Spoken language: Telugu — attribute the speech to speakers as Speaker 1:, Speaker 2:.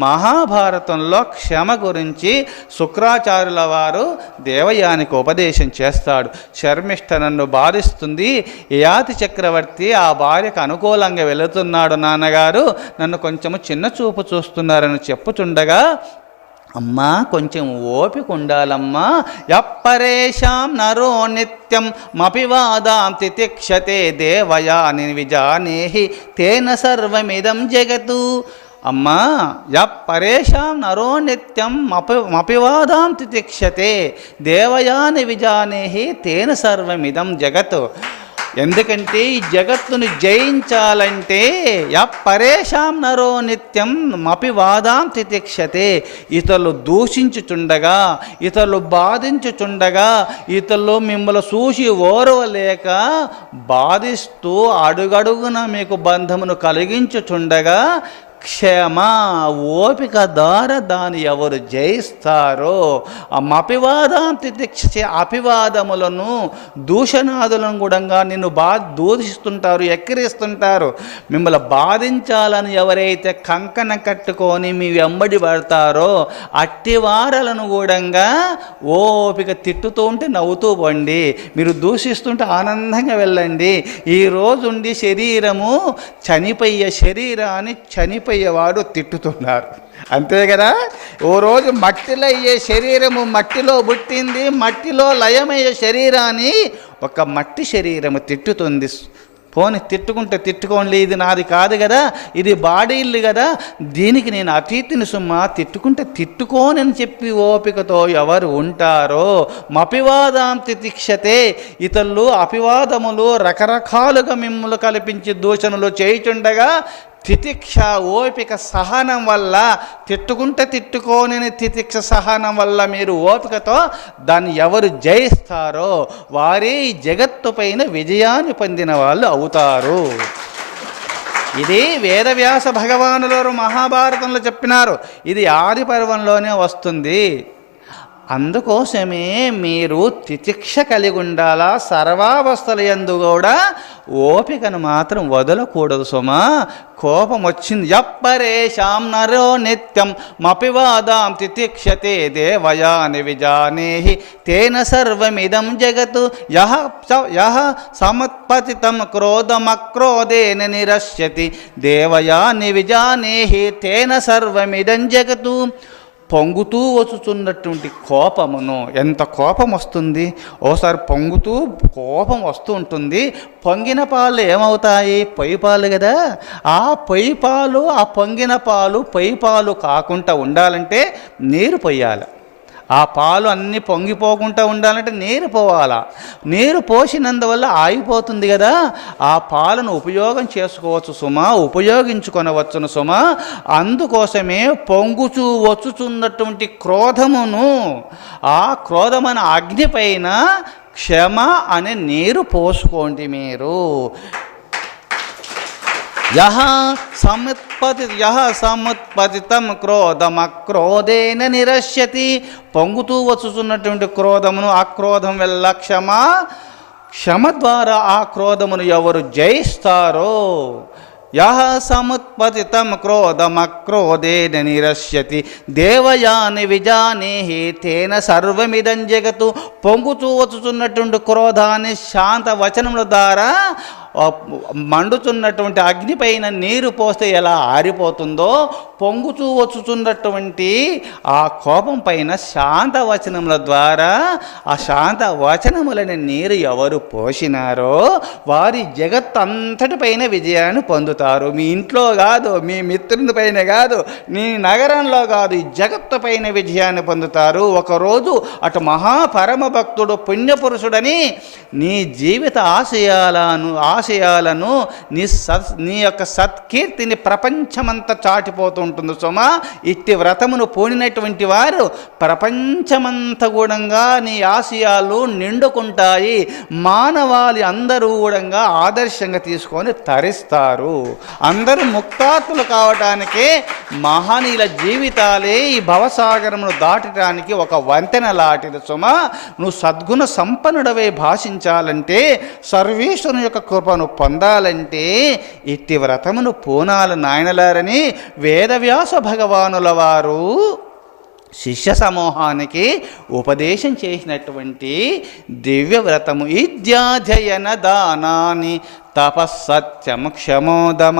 Speaker 1: మహాభారతంలో క్షమ గురించి శుక్రాచార్యుల వారు దేవయానికి ఉపదేశం చేస్తాడు. శర్మిష్ఠ నన్ను బాధిస్తుంది. యాతి చక్రవర్తి ఆ భార్యకు అనుకూలంగా వెళుతున్నాడు నాన్నగారు. నన్ను కొంచెము చిన్న చూపు చూస్తున్నారని చెప్పుచుండగా అమ్మా కొంచెం ఓపిక ఉండాలమ్మా. ఎప్పరేషాం నరో నిత్యం మపివాదాం తితిక్షతే దేవయాని విజానేహి. తేన సర్వమిదం జగతు. అమ్మా య పరేషాం నరో నిత్యం మపి మపివాదాం తితిక్షతే దేవయాని విజానేహి తేన సర్వమిదం జగత్. ఎందుకంటే ఈ జగత్తును జయించాలంటే పరేషాం నరో నిత్యం మపివాదాం తితిక్షతే. ఇతరులు దూషించుచుండగా ఇతరులు బాధించుచుండగా ఇతరులు మిమ్మల్ని చూసి ఓరవలేక బాధిస్తూ అడుగడుగున మీకు బంధమును కలిగించుచుండగా క్షమ ఓపిక ద్వారా దాన్ని ఎవరు జయిస్తారో అపివాదాంతి దీక్ష అపివాదములను దూషణాదులను కూడా నిన్ను బా దూషిస్తుంటారు ఎక్కిరిస్తుంటారు. మిమ్మల్ని బాధించాలని ఎవరైతే కంకణ కట్టుకొని మీ వెంబడి పడతారో అట్టి వారలను కూడా ఓపిక తిట్టుతూ ఉంటే నవ్వుతూ పండి. మీరు దూషిస్తుంటే ఆనందంగా వెళ్ళండి. ఈ రోజుండి శరీరము చనిపోయే శరీరాన్ని చనిపోయేవాడు తిట్టుతున్నారు. అంతే కదా? ఓ రోజు మట్టిలో అయ్యే శరీరము మట్టిలో పుట్టింది మట్టిలో లయమయ్యే శరీరాన్ని ఒక మట్టి శరీరము తిట్టుతుంది. పోని తిట్టుకుంటే తిట్టుకోండి ఇది నాది కాదు కదా ఇది బాడీ ఇల్లు కదా దీనికి నేను అతీతిని సుమ్మా తిట్టుకుంటే తిట్టుకోనని చెప్పి ఓపికతో ఎవరు ఉంటారో మపివాదాం తితిక్షతే. ఇతరులు అపివాదములు రకరకాలుగా మిమ్మల్ని కల్పించి దూషణలు చేయుచుండగా తితిక్ష ఓపిక సహనం వల్ల తిట్టుకుంటే తిట్టుకోని తితిక్ష సహనం వల్ల మీరు ఓపికతో దాన్ని ఎవరు జయిస్తారో వారే ఈ జగత్తు పైన విజయాన్ని పొందిన వాళ్ళు అవుతారు. ఇది వేదవ్యాస భగవానులు మహాభారతంలో చెప్పినారు. ఇది ఆది పర్వంలోనే వస్తుంది. అందుకోసమే మీరు తితిక్ష కలిగి ఉండాలా సర్వావస్థల ఎందు కూడా ఓపికను మాత్రం వదలకూడదు సుమా. కోపం వచ్చింది ఎప్పరేషాం నరో నిత్యం మపివాదాం తితిక్షతే దేవయాని విజానేహి. తేన సర్వమిదం జగత్ యహ యహ సమత్పతితం క్రోధమక్రోధేన నిరస్యతి దేవయాని విజానేహి తేన సర్వమిదం జగతు పొంగుతూ వచ్చుచున్నటువంటి కోపమును ఎంత కోపం వస్తుంది? ఓసారి పొంగుతూ కోపం వస్తూ ఉంటుంది. పొంగిన పాలు ఏమవుతాయి? పొయ్యి పాలు కదా. ఆ పొయ్యి పాలు ఆ పొంగిన పాలు పొయ్యి పాలు కాకుండా ఉండాలంటే నీరు పొయ్యాలి. ఆ పాలు అన్నీ పొంగిపోకుండా ఉండాలంటే నీరు పోవాలా. నీరు పోసినందువల్ల ఆగిపోతుంది కదా. ఆ పాలను ఉపయోగం చేసుకోవచ్చు సుమా ఉపయోగించుకొనవచ్చును సుమా. అందుకోసమే పొంగుచూ వచ్చుచున్నటువంటి క్రోధమును ఆ క్రోధమైన అగ్నిపైన క్షమ అనే నీరు పోసుకోండి మీరు. సముత్పతి యహ సముత్పతితం క్రోధమక్రోధేన నిరస్యతి పొంగుతూ వచ్చుతున్నటువంటి క్రోధమును అక్రోధం వెళ్ళ క్షమ క్షమ ద్వారా ఆ క్రోధమును ఎవరు జయిస్తారో? యహ సముత్పతితం క్రోధమక్రోధేన నిరశ్యతి. దేవయాని విజానేహి తేన సర్వమిదం జగతు. పొంగుతూ వచ్చుతున్నటువంటి క్రోధాన్ని శాంత వచనముల ద్వారా మండుచున్నటువంటి మండుతున్నటువంటి అగ్నిపైన నీరు పోస్తే ఎలా ఆరిపోతుందో పొంగుతూ వచ్చుతున్నటువంటి ఆ కోపం పైన శాంత వచనముల ద్వారా ఆ శాంత వచనములని నీరు ఎవరు పోసినారో వారి జగత్ అంతటిపైన విజయాన్ని పొందుతారు. మీ ఇంట్లో కాదు మీ మిత్రుని పైన కాదు నీ నగరంలో కాదు ఈ జగత్తు పైన విజయాన్ని పొందుతారు. ఒకరోజు అటు మహాపరమ భక్తుడు పుణ్యపురుషుడని నీ జీవిత ఆశయాలను ఆశయాలను నీ సత్ నీ యొక్క సత్కీర్తిని ప్రపంచమంతా చాటిపోతూ ఉంటుంది సుమా. ఇట్టి వ్రతమును పోనినటువంటి వారు ప్రపంచమంతా కూడా నీ ఆశయాలు నిండుకుంటాయి. మానవాళి అందరూ కూడా ఆదర్శంగా తీసుకొని తరిస్తారు. అందరూ ముక్తాత్ములు కావటానికే మహనీయుల జీవితాలే ఈ భవసాగరమును దాటడానికి ఒక వంతెన లాంటిది సుమ. నువ్వు సద్గుణ సంపన్నుడవే భాషించాలంటే సర్వేశ్వరుని యొక్క కృప కృపను పొందాలంటే ఇట్టి వ్రతమును పూనాలు నాయనలారని వేదవ్యాస భగవానుల వారు శిష్య సమూహానికి ఉపదేశం చేసినటువంటి దివ్య వ్రతము ఇద్యాధ్యయన దానాని తపస్సత్యము క్షమోదమ